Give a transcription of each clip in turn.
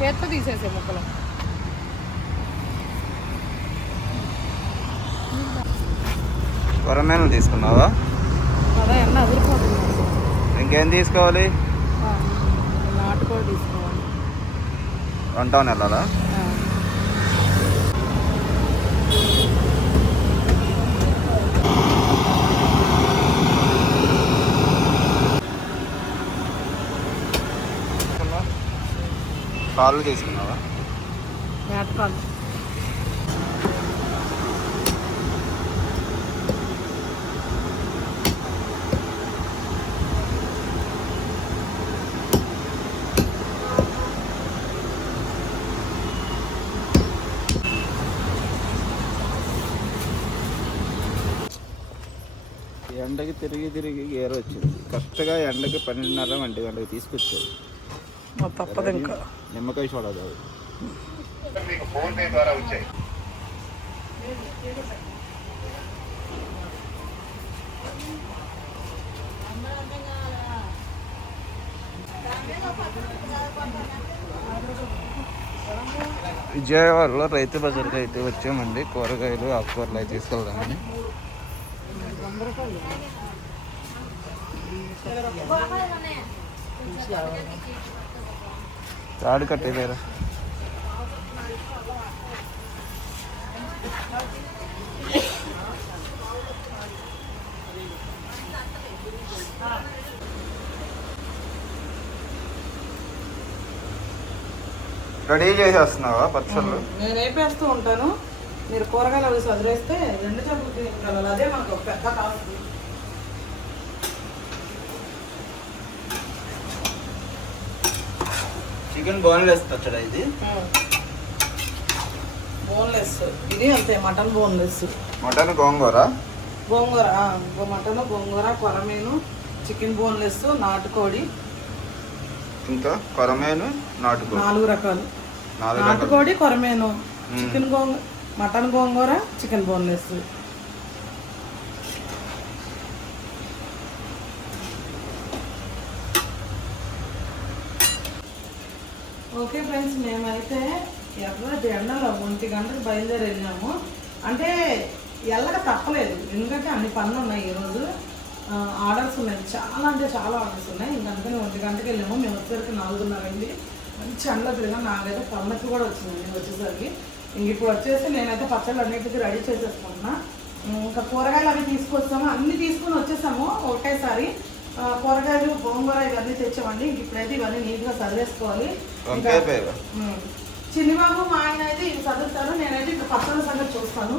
చేత్తో తీసేసే ముక్కలు. కొరమేను తీసుకున్నావా? ఇంకేం తీసుకోవాలి? నాటుకోడి తీసుకోవాలి. వన్ టౌన్ వెళ్ళాలా ఆ. కాళ్ళు తీసుకున్నావా? ఎండకి తిరిగి తిరిగి గేర్ వచ్చింది కరెక్ట్గా ఎండకి పన్నెండున్నర ఒంటి గంటకి తీసుకొచ్చారు. మా తప్పదు ఇంకా. నిమ్మకాయ చూడదు విజయవాడలో రైతు బజార్కి అయితే వచ్చామండి. కూరగాయలు ఆకుకూరలు అయితే తీసుకెళ్దామని. తాడు కట్టేదేరా రెడీ చేసేస్తున్నావా పచ్చళ్ళు? నేను వేపేస్తూ ఉంటాను. మీరు కూరగాయలు అవి చదివేస్తే రెండు చెప్పులు అదే మనకు పెద్ద కావాలి చికెన్ బోన్లెస్ పచ్చడా ఇది? బోన్లెస్. ఇది అంతే మటన్ బోన్లెస్. మటన్ గోంగూర? గోంగూర మటన్ గోంగూర కొరమీను చికెన్ బోన్లెస్ నాటుకోడి. ఇంకా కొరమేను నాటుకోడి. నాలుగు రకాలు. నాలుగు రకాలు. నాటుకోడి కొరమేను. చికెన్ గోంగూర మటన్ గోంగూర చికెన్ బోన్లెస్. ఓకే ఫ్రెండ్స్ మేమైతే ఎర్ర జెండలో ఒంటి గంటకు బయలుదేరి వెళ్ళాము. అంటే ఎల్లక తప్పలేదు. ఎందుకంటే అన్ని పనులు ఉన్నాయి ఈరోజు. ఆర్డర్స్ ఉన్నాయి. చాలా అంటే చాలా ఆర్డర్స్ ఉన్నాయి. ఇంక అందుకని ఒంటి గంటకి వెళ్ళాము. మేము వచ్చేసరికి నాలుగున్నరండి మంచి అండ్లో తిరిగా నాకైతే పళ్ళకి కూడా వచ్చిందండి వచ్చేసరికి. ఇంక ఇప్పుడు వచ్చేసి నేనైతే పచ్చళ్ళు అన్నిటికీ రెడీ చేసేసుకుంటున్నా. ఇంకా కూరగాయలు అవి తీసుకొస్తాము. అన్నీ తీసుకొని వచ్చేసాము ఒకటేసారి కూరగాయలు గోంగూర ఇవన్నీ తెచ్చామండి. ఇంక ఇప్పుడైతే ఇవన్నీ నీట్గా సర్వేసుకోవాలి. చిన్నిబాబు మా ఆయన అయితే ఇవి చదువుతారు నేనైతే ఇప్పుడు పచ్చళ్ళ సంగతి చూస్తాను.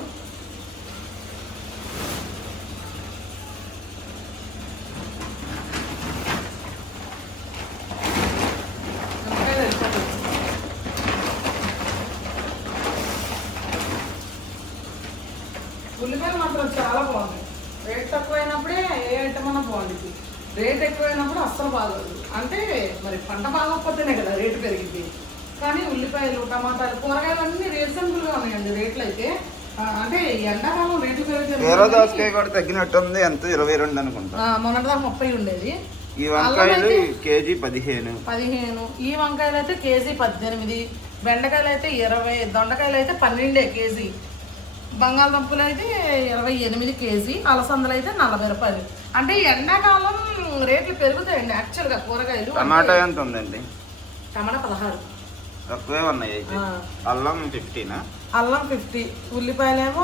ఉల్లిపాయలు మాత్రం చాలా బాగుంది రేట్ తక్కువైనప్పుడే ఏ ఐటమ్ అన్నా బాగుంటుంది రేట్ ఎక్కువైనప్పుడు అస్సలు బాగోదు. పంట బాగోకపోతేనే కదా రేటు పెరిగింది. కానీ ఉల్లిపాయలు టమాటాలు కూరగాయలు అన్ని రీజనబుల్గా ఉన్నాయండి రేట్లు అయితే అంటే ఎండాకాలం రేట్లు వేరే దోసకాయ పెరిగితే కూడా తగ్గినట్టుంది ఎంత? ఇరవై రెండు అనుకుంటా. మొన్నటిదాకా ముప్పై ఉండేది. ఈ వంకాయలు కేజీ పదిహేను. పదిహేను. ఈ వంకాయలు అయితే కేజీ పద్దెనిమిది. బెండకాయలు అయితే ఇరవై దొండకాయలు అయితే పన్నెండే కేజీ. బంగాళదుంపలు అయితే ఇరవై ఎనిమిది కేజీ. అలసందలు అయితే నలభై రూపాయలు. అంటే ఎండాకాలం రేట్లు పెరుగుతాయండి యాక్చువల్గా కూరగాయలు టమాటా అంటే ఎంత ఉందండి? టమాటా పదహారు. తక్కువే ఉన్నాయి అయితే. అల్లం ఫిఫ్టీనా? అల్లం ఫిఫ్టీ ఉల్లిపాయలేమో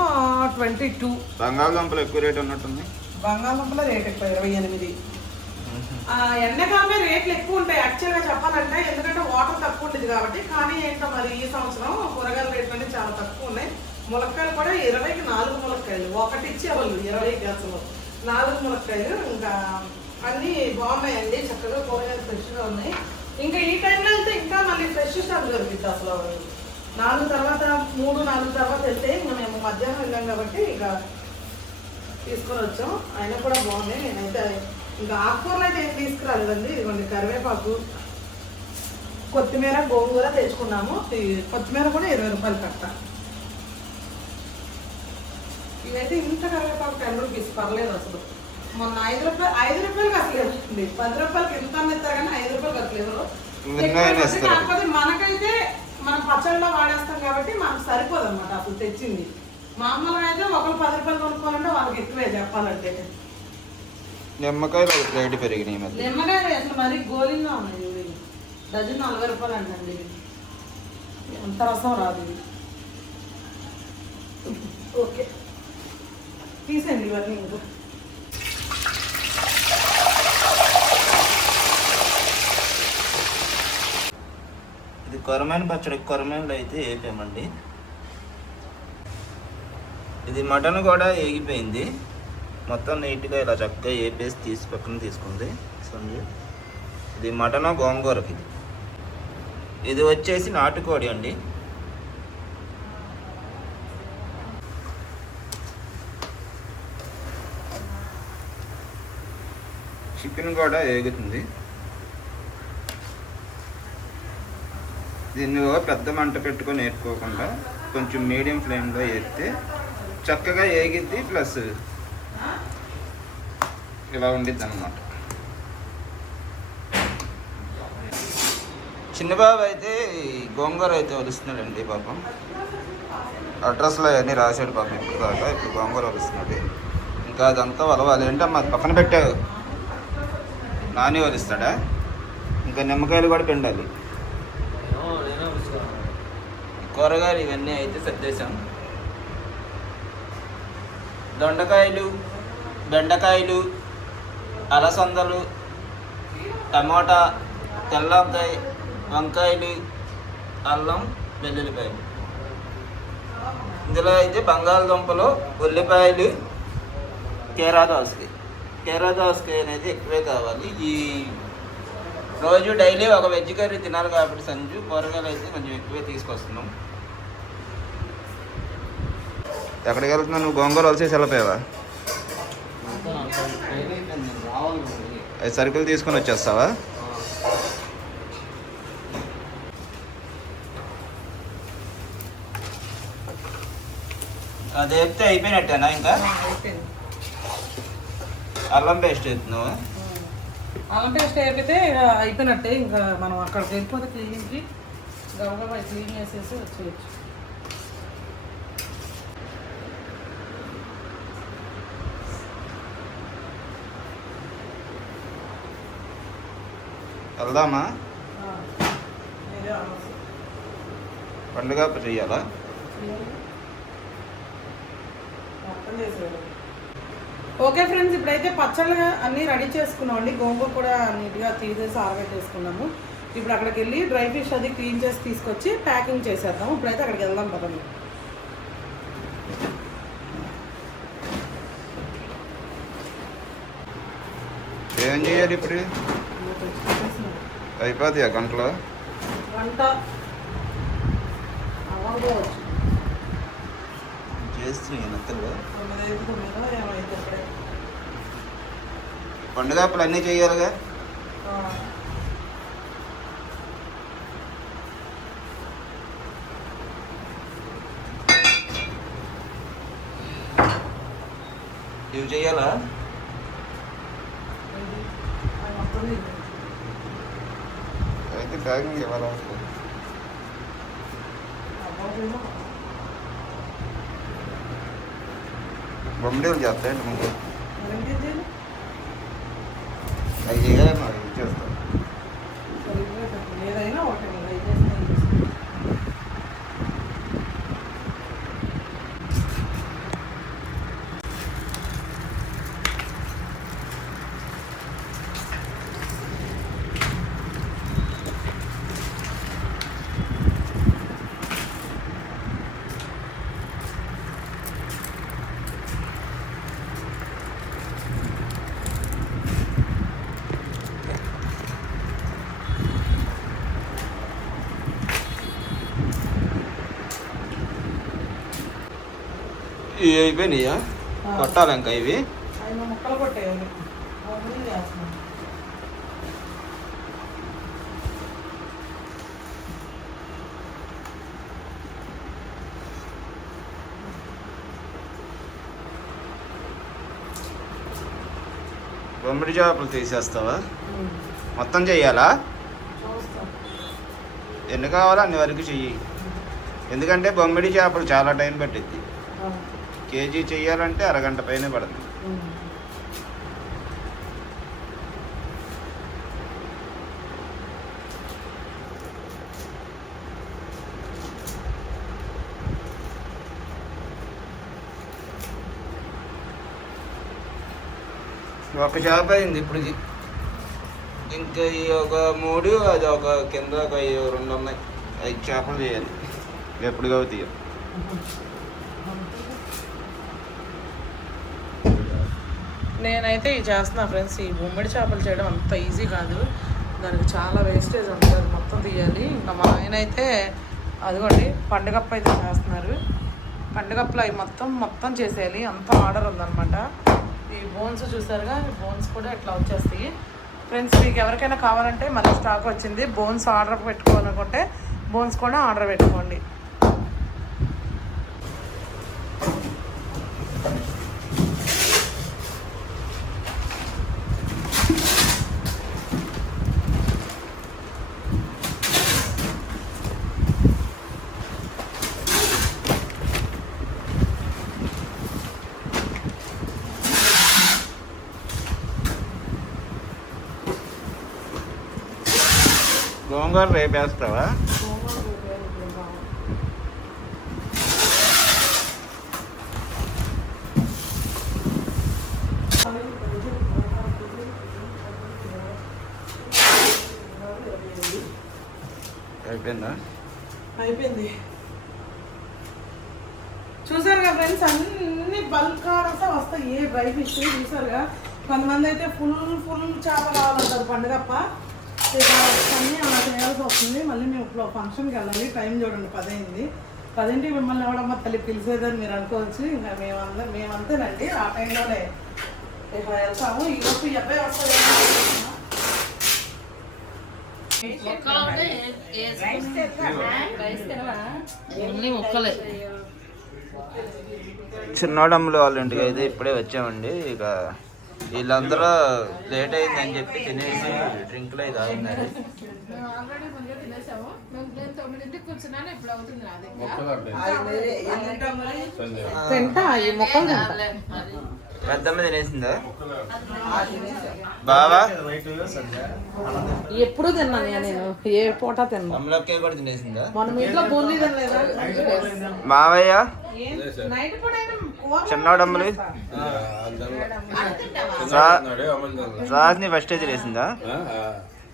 ట్వంటీ టూ బంగాళదుంపలు ఎక్కువ రేట్ ఉన్నట్టుంది బంగాళదుంపల రేట్ ఎక్కువ ఇరవై ఎనిమిది. ఎండాకాలమే రేట్లు ఎక్కువ ఉంటాయి యాక్చువల్గా చెప్పాలంటే ఎందుకంటే వాటర్ తక్కువ ఉంటుంది కాబట్టి. కానీ ఏంటో మరి ఈ సంవత్సరం కూరగాయల రేట్లు అనేవి చాలా తక్కువ ఉన్నాయి. ములక్కాయలు కూడా ఇరవైకి నాలుగు ములక్కాయలు ఒకటి ఇచ్చేవాళ్ళు ఇరవైకి అసలు. నాలుగు మునక్కాయలు ఇంకా అన్నీ బాగున్నాయండి చక్కగా కూరగాయలు ఫ్రెష్గా ఉన్నాయి. ఇంకా ఈ టైంలో అయితే ఇంకా మళ్ళీ ఫ్రెష్ స్టాక్ దొరుకుతుంది అసలు నాలుగు తర్వాత మూడు నాలుగు తర్వాత వెళ్తే ఇంకా మేము మధ్యాహ్నం వెళ్ళాం కాబట్టి ఇక తీసుకొని వచ్చాం. అయినా కూడా బాగుంది నేనైతే ఇంకా ఆకుకూరలు అయితే ఏం తీసుకురాలేదండి. ఇదిగోండి కరివేపాకు కొత్తిమీర గోంగూర తెచ్చుకున్నాము. ఈ కొత్తిమీర కూడా ఇరవై రూపాయలు కట్ట. ఇవైతే ఇంత కరివేపాకు టెన్ రూపీస్ పర్లేదు అసలు. మొన్న ఐదు రూపాయలు ఐదు రూపాయలకి అసలు ఇవ్వండి పది రూపాయలకి ఎంత ఇస్తారు కానీ ఐదు రూపాయలకి అసలు ఇవ్వరు కాకపోతే మనకైతే మనం పచ్చళ్ళలో వాడేస్తాం కాబట్టి మనకు సరిపోదు అనమాట అప్పుడు తెచ్చింది. మామూలుగా అయితే ఒకరు పది రూపాయలు కొనుక్కోవాలంటే వాళ్ళకి ఎక్కువే చెప్పాలంటే. నిమ్మకాయలు ఒక ప్లేట్ పెరిగినాయి మళ్ళీ నిమ్మకాయ అసలు మరీ గోలింగా ఉన్నాయి ఇవి. డజన్ నలభై రూపాయలు అండి అంత రసం రాదు ఓకే. తీసేయండి ఇవన్నీ ఇంకా ఇది కొరమైన పచ్చడి కొరమైనలు అయితే వేపామండి ఇది మటన్ కూడా ఏగిపోయింది. మొత్తం నీట్గా ఇలా చక్కగా వేపేసి తీసి పక్కన తీసుకుంది. సంజు ఇది మటన్ గోంగూరకి ఇది ఇది వచ్చేసి నాటుకోడి అండి. చికెన్ కూడా వేగుతుంది దీన్ని పెద్ద మంట పెట్టుకొని వేపుకోకుండా కొంచెం మీడియం ఫ్లేమ్లో వేస్తే చక్కగా వేగిద్ది ప్లస్ ఇలా ఉండిద్ది అనమాట చిన్నబాబు అయితే గోంగూర అయితే వలుస్తున్నాడండి పాపం. అడ్రస్లో అవన్నీ రాశాడు పాపం ఇప్పుడు దాకా ఇప్పుడు గోంగూర వలుస్తున్నాడు ఇంకా అదంతా వలవాలి అంటే మా పక్కన పెట్టావు? నాని వలుస్తాడా ఇంకా నిమ్మకాయలు కూడా పిండాలి. కూరగాయలు ఇవన్నీ అయితే సర్దేశాం దొండకాయలు బెండకాయలు అలసందలు టమోటా తెల్ల వంకాయ వంకాయలు అల్లం వెల్లుల్లిపాయలు. ఇందులో అయితే బంగాళదుంపలు ఉల్లిపాయలు కేరా దోసకాయ కేరా దోసకాయ అనేది ఎక్కువే కావాలి. ఈ రోజు డైలీ ఒక వెజ్ కర్రీ తినాలి కాబట్టి సంజు కూరగాయలు అయితే కొంచెం ఎక్కువే తీసుకొస్తున్నాం. ఎక్కడికి వెళ్తున్నావు నువ్వు గోంగూర వలసేసి వెళ్ళిపోయావా? సరుకులు తీసుకొని వచ్చేస్తావా? అది వేపితే అయిపోయినట్టేనా ఇంకా? అల్లం పేస్ట్ వేస్తున్నావా అల్లం పేస్ట్ అయిపోతే అయిపోయినట్టే ఇంకా మనం అక్కడికి వెళ్ళిపోతే క్లీనింగ్కి గబగబా క్లీన్ చేసేసి వచ్చేయచ్చు. వెళ్దామా. పండుగ చెయ్యాలా. మొత్తం చేసేయాలి. ఓకే ఫ్రెండ్స్ ఇప్పుడైతే పచ్చళ్ళు అన్నీ రెడీ చేసుకున్నాం అండి. గోంగూర కూడా నీట్గా తీసేసి ఆరబెట్టేసుకున్నాము. ఇప్పుడు అక్కడికి వెళ్ళి డ్రై ఫిష్ అది క్లీన్ చేసి తీసుకొచ్చి ప్యాకింగ్ చేసేద్దాం. ఇప్పుడైతే అక్కడికి వెళ్దాం పదండి. ఏం చేయాలి ఇప్పుడు? అయిపోతుంది ఆ గంటలో? వంట. అవ్వకపోవచ్చు. చేస్తున్నాయి నత్తలు అప్పుడే పండుగ అప్పులు అన్నీ చేయాలిగా? ఇవి చేయాలా. అయితే ప్యాకింగ్ ఇవ్వాలా? అవ్వకపోయినా బొమ్మడీలు చేస్తాయండి ముందు? అవి చేయాలి మరి చేస్తాం సరిగ్గా చెప్పు. ఏదైనా ఒకటి ఇంకా ఇది చేస్తే ఇది చేస్తే. ఇవి అయిపోయినాయా. కొట్టాలి ఇంకా ఇవి? బొమ్మడి చేపలు తీసేస్తావా? మొత్తం చెయ్యాలా? ఎన్ని కావాలో అన్ని వరకు చెయ్యి. ఎందుకంటే బొమ్మిడి చేపలు చాలా టైం పట్టిద్ది. కేజీ చెయ్యాలంటే అరగంట పైన పడుతుంది. ఒక చేప అయింది ఇప్పటికి ఇంకా ఈ ఒక మూడు అది ఒక కింద ఒక రెండు ఉన్నాయి. ఐదు చేపలు చేయాలి. ఎప్పుడు అవుతాయో నేనైతే ఇది చేస్తున్నా ఫ్రెండ్స్ ఈ గుమ్మడి చేపలు చేయడం అంత ఈజీ కాదు. దానికి చాలా వేస్టేజ్ ఉంటుంది అది మొత్తం తీయాలి. ఇంకా మా ఆయన అయితే అదిగోండి పండుగప్ప అయితే చేస్తున్నారు. పండుగప్పలు అవి మొత్తం మొత్తం చేసేయాలి. అంత ఆర్డర్ ఉందన్నమాట. ఈ బోన్స్ చూసారుగా? ఈ బోన్స్ కూడా ఇట్లా వచ్చేస్తాయి. ఫ్రెండ్స్ మీకు ఎవరికైనా కావాలంటే మళ్ళీ స్టాక్ వచ్చింది. బోన్స్ ఆర్డర్ పెట్టుకోవాలనుకుంటే బోన్స్ కూడా ఆర్డర్ పెట్టుకోండి. సోమవారం రేపు వేస్తావా? అయిపోయిందా? అయిపోయింది. చూసారుగా ఫ్రెండ్స్ అన్ని బల్క్ ఆర్డర్స్ వస్తాయి? ఏ డ్రై ఫిష్ చూసారుగా. కొంతమంది అయితే ఫుల్ ఫుల్ చేప కావాలంటారు పండుగప్ప. అన్నీ చేయాల్సి వస్తుంది. మళ్ళీ మేము ఇప్పుడు ఫంక్షన్కి వెళ్ళాలి. టైం చూడండి పదైంది. పదింటికి మిమ్మల్ని ఎవడమ్మ తల్లి పిలిచేదని మీరు అనుకోవచ్చు. ఇంకా మేమందరం మేమంతేనండి. ఆ టైంలోనే ఇక వెళ్తాము. ఈ రోజు ఈ అబ్బాయి వస్తాడు. చిన్నోడమ్ములు వాళ్ళ ఇంటికి అయితే ఇప్పుడే వచ్చామండి. ఇక వీళ్ళందరూ లేట్ అయిందని చెప్పి తినేసి డ్రింక్లు అయితే తాగినారు ఆల్రెడీ ముందే తినేసాము. మేము నేను తొమ్మిదింటికి కూర్చున్నాను ఇప్పుడు అవుతుంది నాది ఇంకా. తింటా ఈ మొక్కలు తింటా. పెద్దమ్మ తినేసిందా? బావా? ఎప్పుడు తిన్నాను ఇక నేను. ఏ పూట తిన్నా. అమ్మలక్కే కూడా తినేసిందా? మన మీ ఇంట్లో బూందీ తినలేదా? మావయ్య? చిన్నోడమ్మలు రాజ్ని ఫస్ట్ తినేసిందా?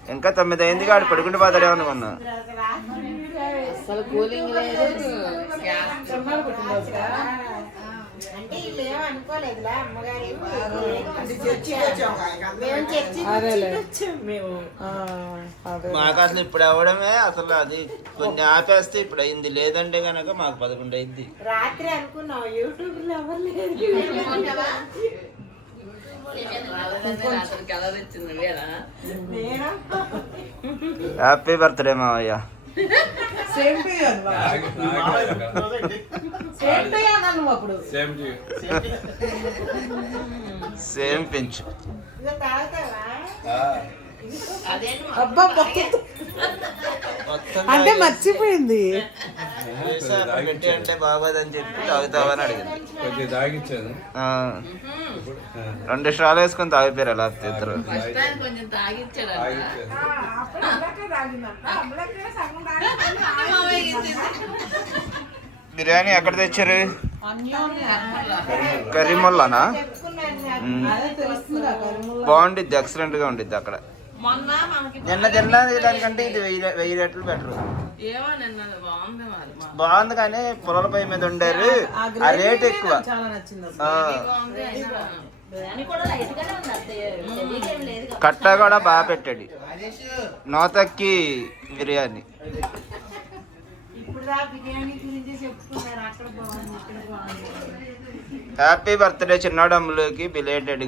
ఇంకా తొమ్మిది అయింది కాడు పడుకుంటే పోతాడే అనుకున్నా అసలు కూలింగ్ లేదు? అంటే వీళ్ళు. అమ్మగారు మాకు అసలు ఇప్పుడు అవ్వడమే అసలు అది కొన్ని ఆపేస్తే ఇప్పుడు అయింది. లేదంటే కనుక మాకు పదకొండు అయింది. రాత్రి అనుకున్నాం యూట్యూబ్లో ఎవరు నేను హ్యాపీ బర్త్డే మావయ్య. Same to you same to you అన్నాను అప్పుడు. సేమ్ పెంచు ఇక తాగుతావా? అబ్బా అంటే మర్చిపోయింది. పెట్టి అంటే బాగోదని చెప్పి తాగుతావని అడిగింది. కొంచెం తాగిచ్చాను ఆ. రెండు స్ట్రాలు వేసుకొని తాగిపోయారు అలా ఇద్దరు. బిర్యానీ ఎక్కడ తెచ్చారు? కరీముల్లానా. బాగుండిద్ది ఎక్సలెంట్గా ఉండిద్ది అక్కడ. మొన్న మనకి నిన్న తిన్నది దానికంటే ఇది వెయ్యి వెయ్యి రెట్లు బెటర్ ఏమో నిన్న బాగుంది మరి మా బాగుంది కానీ పొలాల పై మీద ఉండారు. ఆ రేట్ ఎక్కువ. చాలా నచ్చింది అయినా. కట్ట కూడా బాగా పెట్టాడు. నోతక్కి బిర్యానీ. హ్యాపీ బర్త్డే చిన్నోడమ్ములకి బిలేటెడ్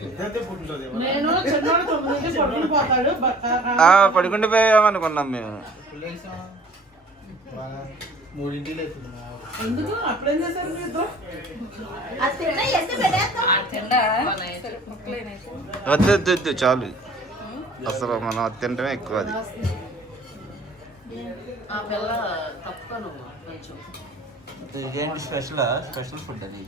గా నేను చిన్నోడు తొమ్మిదింటికి పడుకుని పోతాడు బట్ ఆ, పడుకుంటూ పోయామనుకున్నాం మేము. ఎందుకు? అప్పుడేం చేశారు మీరు ఇద్దరు? వద్దు వద్దు వద్దు చాలు. అసలు మనం అది ఎక్కువ అది. ఆ పిల్ల తప్పుకోను కొంచెం. ఇదేంటి స్పెషల్? స్పెషల్ ఫుడ్ అది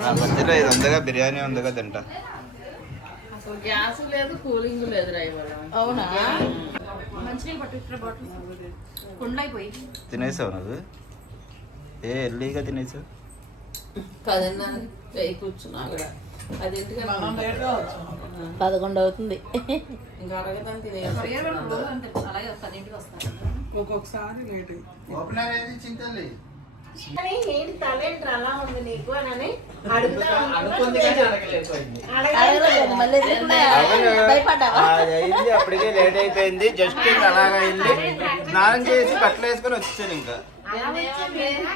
ఆ మధ్యలో ఇది ఉందిగా బిర్యానీ ఉందిగా తింటా. గ్యాస్ లేదు కూలింగ్ లేదు అవునా? తినేసావు నువ్వు? ఏ ఎర్లీగా తినేసావు? వెయ్యి కూర్చున్నా పదింటికి పదకొండు అవుతుంది. ఒక్కొక్కసారి లేట్ అయింది ఓపెనర్ ఏది చింతల్లి. కానీ ఏంటి తలేంటి అలా ఉంది నీకు అని అడుగుతా అనుకుంది కానీ అడగలేకపోయింది అడగలేదు. మళ్ళీ భయపడ్డావా? అది అయింది. అప్పటికే లేట్ అయిపోయింది. జస్ట్ అలాగైంది స్నానం చేసి బట్టలు వేసుకొని వచ్చాను ఇంకా.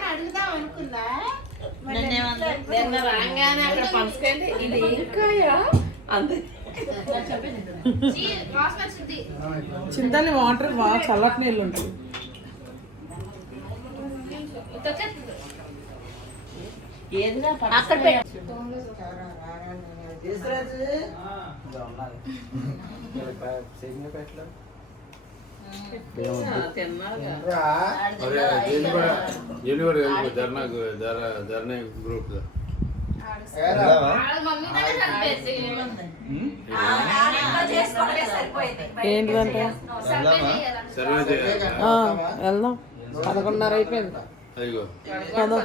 అడుగుదాం అనుకుందా? నిన్న రాగానే అక్కడ ఇది ఇంకాయా చింతని వాటర్ బాగా చల్లటి నీళ్ళు ఉంటుంది ఏదిగా అక్కడ పెట్టు. తిన్నాగా అరే దీన్ని కూడా దీన్ని కూడా వెళ్ళిపో ధర్నా ధర ధర్నా గ్రూప్ చేయాలి. వెళ్దాం. పదకొండున్నర అయిపోయింది. చేస్తున్నారు?